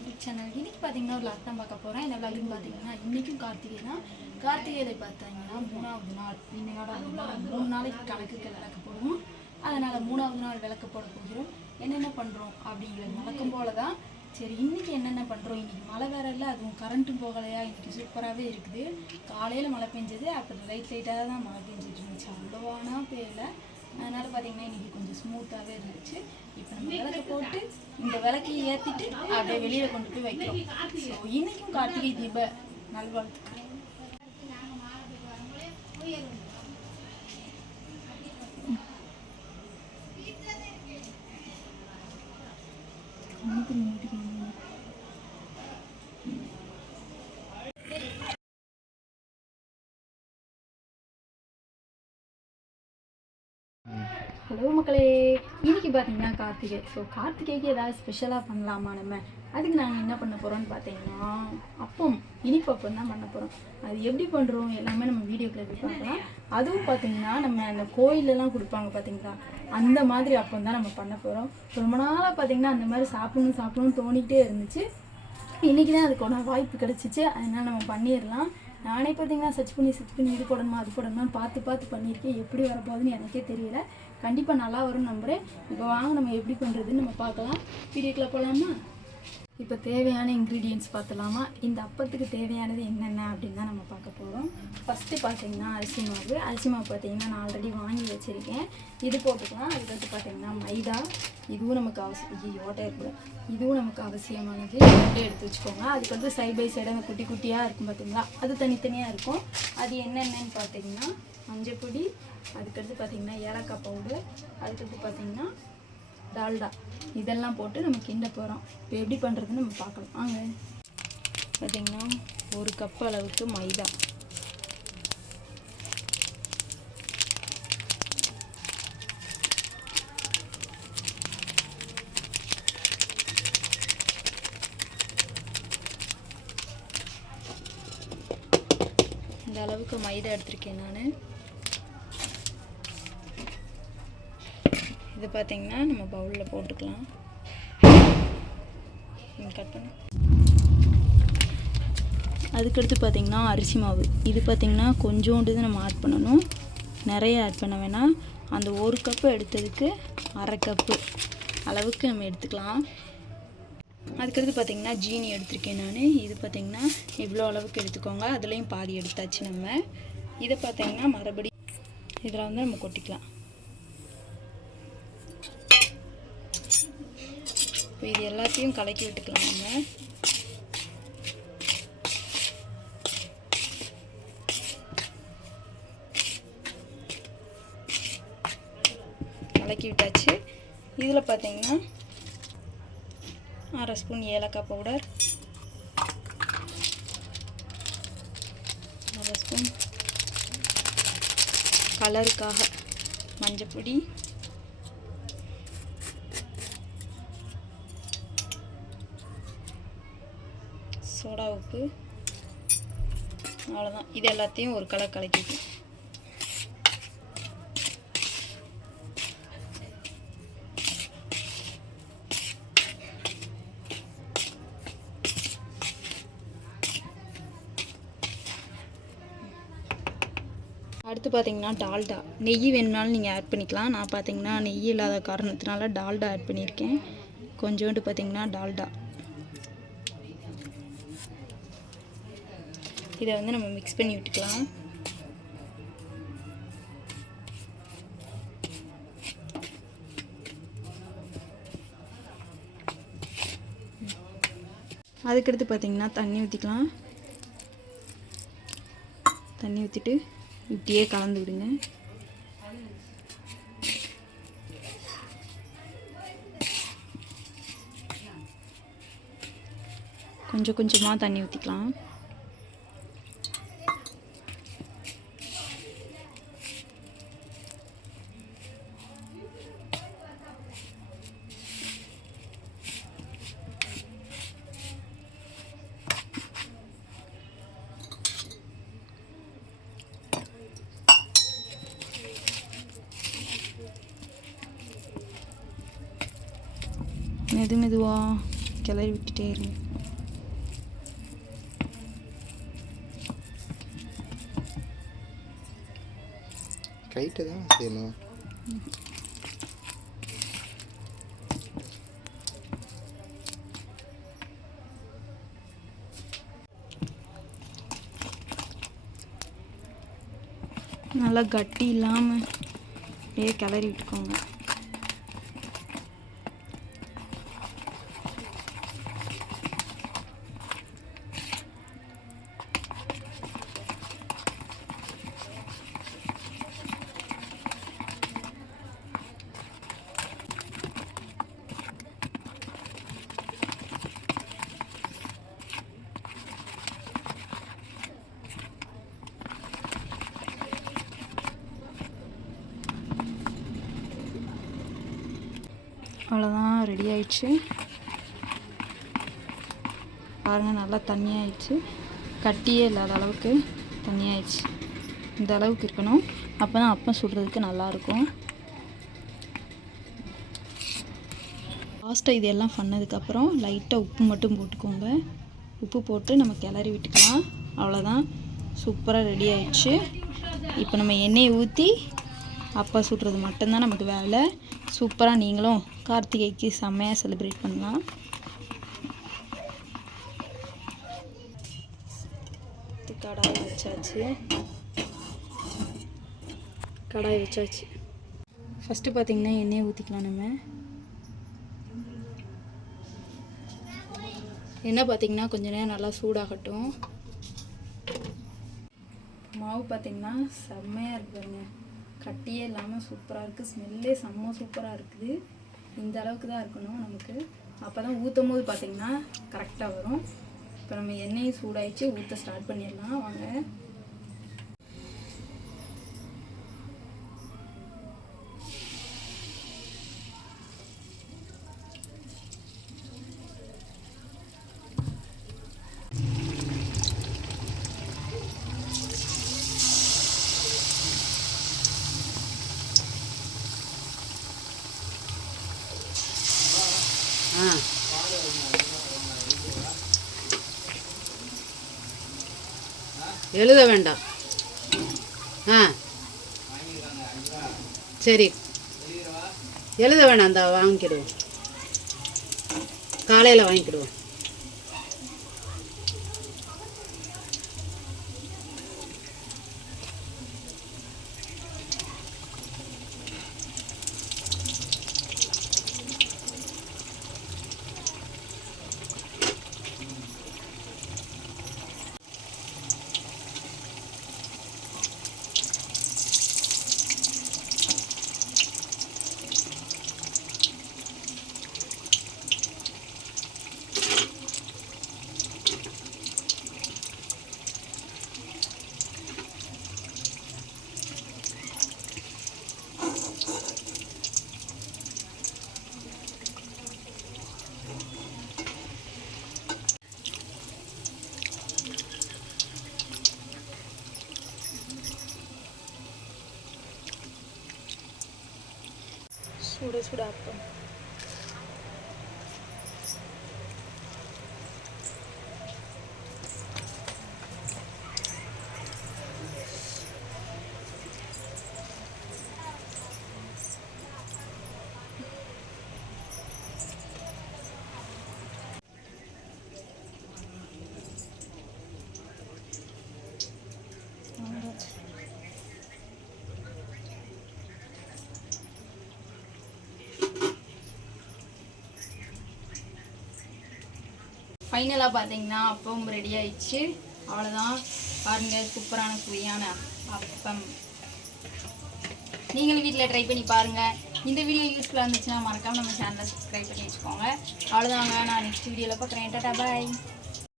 YouTube channel. இன்னைக்கு பார்த்தீங்கன்னா ஒரு விளாக் தான் பார்க்க போகிறேன். என்ன விளாக்னு பார்த்தீங்கன்னா இன்றைக்கும் கார்த்திகை தான். கார்த்திகையில் பார்த்தீங்கன்னா 3வது நாள். இன்னையோட 3 நாளைக்கு கணக்குக்கு விளக்கு போடுவோம். அதனால் 3வது நாள் விளக்கு போட போகிறோம். என்னென்ன பண்ணுறோம் அப்படிங்கிறது வழக்கம் போல தான். சரி, இன்றைக்கி என்னென்ன பண்ணுறோம். இன்றைக்கி மழை வேற இல்லை, அதுவும் கரண்ட்டும் போகலையா. இன்றைக்கி சூப்பராகவே இருக்குது. காலையில் மழை பெஞ்சது, அப்புறம் லைட்டாக தான் மழை பெஞ்சிட்டு இருந்துச்சு, அவ்வளோவானா பெய்யலை. அதனால் பார்த்திங்கன்னா இன்றைக்கி கொஞ்சம் ஸ்மூத்தாகவே இருந்துச்சு. இப்போ நம்ம விளக்கு போட்டு இந்த விளக்கையை ஏற்றிட்டு அப்படியே வெளியில் கொண்டு போய் வைக்கிறோம். ஸோ இன்றைக்கும் கார்த்திகை தீப நல்வாழ்த்துக்கள். ஹலோ மக்களே, இன்றைக்கி பார்த்தீங்கன்னா கார்த்திகை. ஸோ கார்த்திகைக்கு ஏதாவது ஸ்பெஷலாக பண்ணலாமா நம்ம? அதுக்கு நாங்கள் என்ன பண்ண போகிறோம்னு பார்த்தீங்கன்னா இனிப்பு அப்பம் தான் பண்ண போகிறோம். அது எப்படி பண்ணுறோம் எல்லாமே நம்ம வீடியோக்குள்ள போய் பார்க்கலாம். அதுவும் பார்த்தீங்கன்னா நம்ம அந்த கோயிலெலாம் கொடுப்பாங்க பார்த்தீங்களா, அந்த மாதிரி அப்பம் தான் நம்ம பண்ண போகிறோம். ரொம்ப நாளாக பார்த்தீங்கன்னா அந்த மாதிரி சாப்பிடணும்னு தோணிக்கிட்டே இருந்துச்சு. இன்றைக்கி தான் அதுக்கான வாய்ப்பு கிடச்சிச்சு. அதனால் நம்ம பண்ணிடலாம். நானே பார்த்தீங்கன்னா சர்ச் பண்ணி இது போடணுமா அது போடணுமான்னு பார்த்து பண்ணியிருக்கேன். எப்படி வரப்போகுதுன்னு எனக்கே தெரியல. கண்டிப்பாக நல்லா வரும்னு நம்புகிறேன். இப்போ வாங்க நம்ம எப்படி பண்ணுறதுன்னு நம்ம பார்க்கலாம். வீடியோக்குள்ளே போகலாமா? இப்போ தேவையான இன்க்ரீடியன்ட்ஸ் பார்த்துலாமா? இந்த அப்பத்துக்கு தேவையானது என்னென்ன அப்படின்னு தான் நம்ம பார்க்க போகிறோம். ஃபஸ்ட்டு பார்த்தீங்கன்னா அரிசி மாவு பார்த்தீங்கன்னா நான் ஆல்ரெடி வாங்கி வச்சுருக்கேன். இது போட்டுக்கலாம். அதுக்கடுத்து பார்த்தீங்கன்னா மைதா, இதுவும் நமக்கு இதுவும் நமக்கு அவசியமானது. எடுத்து வச்சுக்கோங்க. அதுக்கடுத்து சைட் பை சைடு அந்த குட்டியாக இருக்கும் பார்த்தீங்களா, அது தனித்தனியாக இருக்கும். அது என்னென்னு பார்த்தீங்கன்னா மஞ்சப்பொடி, அதுக்கடுத்து பார்த்தீங்கன்னா ஏலக்காய் பவுடர், அதுக்கடுத்து பார்த்தீங்கன்னா டால்டா, இதெல்லாம் போட்டு நம்ம கிண்ட போகிறோம். இப்போ எப்படி பண்ணுறதுன்னு நம்ம பார்க்கலாம் வாங்க. பார்த்திங்கன்னா 1 கப் அளவுக்கு மைதா, இந்த அளவுக்கு மைதா எடுத்திருக்கேன் நான். இது பார்த்திங்கன்னா நம்ம பவுலில் போட்டுக்கலாம். கட் பண்ண அதுக்கடுத்து பார்த்திங்கன்னா அரிசி மாவு. இது பார்த்திங்கன்னா கொஞ்சோண்டு தான் நம்ம ஆட் பண்ணணும், நிறைய ஆட் பண்ண வேணாம். அந்த 1 கப்பு எடுத்ததுக்கு 1/2 கப்பு அளவுக்கு நம்ம எடுத்துக்கலாம். அதுக்கடுத்து பார்த்திங்கன்னா ஜீனி எடுத்திருக்கேன் நான். இது பார்த்திங்கன்னா இவ்வளோ அளவுக்கு எடுத்துக்கோங்க. அதுலேயும் பாதி எடுத்தாச்சு நம்ம. இதை பார்த்திங்கன்னா மறுபடியும் இதில் வந்து நம்ம கொட்டிக்கலாம். இப்போ இது எல்லாத்தையும் கலக்கி விட்டுக்கலாம் நம்ம. கலக்கி விட்டாச்சு. இதில் பார்த்தீங்கன்னா 1/2 ஸ்பூன் ஏலக்காய் பவுடர், 1/2 ஸ்பூன் கலருக்காக மஞ்சப்பொடி, சோடா உப்பு, அவ்வளோதான். இது எல்லாத்தையும் ஒரு கலக்கிக்கலாம். அடுத்து பார்த்தீங்கன்னா டால்டா, நெய் வேணும்னாலும் நீங்கள் ஆட் பண்ணிக்கலாம். நான் பார்த்தீங்கன்னா நெய் இல்லாத காரணத்தினால டால்டா ஆட் பண்ணியிருக்கேன். கொஞ்சோண்டு பார்த்தீங்கன்னா டால்டா. இதை வந்து நம்ம மிக்ஸ் பண்ணி விட்டுக்கலாம். அதுக்கடுத்து பார்த்திங்கன்னா தண்ணி ஊற்றிக்கலாம். தண்ணி ஊற்றிட்டு இப்படியே கலந்து விடுங்க. கொஞ்சமாக தண்ணி ஊற்றிக்கலாம். மெதுவாக கிளறி விட்டுட்டே இருங்க. கைட்டு தான் செய்யணும். நல்லா கட்டி இல்லாமல் அப்படியே கிளறி விட்டுக்கோங்க. அவ்வளோதான், ரெடி ஆயிடுச்சு. பாருங்கள், நல்லா தண்ணியாகிடுச்சு. கட்டியே இல்லாத அளவுக்கு தண்ணியாகிடுச்சு. இந்த அளவுக்கு இருக்கணும். அப்போ தான் அப்பம் சுடுறதுக்கு நல்லாயிருக்கும். லாஸ்ட்டாக இதெல்லாம் பண்ணதுக்கப்புறம் லைட்டாக உப்பு மட்டும் போட்டுக்கோங்க. உப்பு போட்டு நம்ம கிளறி விட்டுக்கலாம். அவ்வளோதான், சூப்பராக ரெடி ஆயிடுச்சு. இப்போ நம்ம எண்ணெயை ஊற்றி அப்பா சுடுறது மட்டும்தான் நமக்கு வேலை. சூப்பராக நீங்களும் கார்த்திகைக்கு செம்மையாக செலிப்ரேட் பண்ணலாம். கடாய் வச்சாச்சு. ஃபஸ்ட்டு பார்த்திங்கன்னா எண்ணெயை ஊற்றிக்கலாம். நம்ம எண்ணெய் பார்த்திங்கன்னா கொஞ்ச நேரம் நல்லா சூடாகட்டும். மாவு பார்த்திங்கன்னா செம்மையாக இருக்குதுங்க. கட்டியே இல்லாமல் சூப்பராக இருக்குது. ஸ்மெல்லே செம்ம சூப்பராக இருக்குது. இந்த அளவுக்கு தான் இருக்கணும் நமக்கு. அப்போ தான் ஊற்றும் போது பார்த்திங்கன்னா கரெக்டாக வரும். இப்போ நம்ம எண்ணெயை சூடாயிடுச்சு, ஊற்ற ஸ்டார்ட் பண்ணிடலாம் வாங்க. எழுத வேண்டாம். சரி, எழுத வேண்டாம். அந்த வாங்கிக்கிடுவோம், காலையில் வாங்கிக்கிடுவோம். சுட சுட அப்பம். ஃபைனலாக பார்த்தீங்கன்னா அப்பம் ரெடி ஆயிடுச்சு. அவ்வளோதான், பாருங்கள், சூப்பரான சுவையான அப்பம். நீங்களும் வீட்டில் ட்ரை பண்ணி பாருங்கள். இந்த வீடியோ யூஸ்ஃபுல்லாக இருந்துச்சுன்னா மறக்காமல் நம்ம சேனலை சப்ஸ்கிரைப் பண்ணி வச்சுக்கோங்க. அவ்வளோதாங்க, நான் நெக்ஸ்ட் வீடியோவில் பார்க்குறேன். டாடா, பாய்.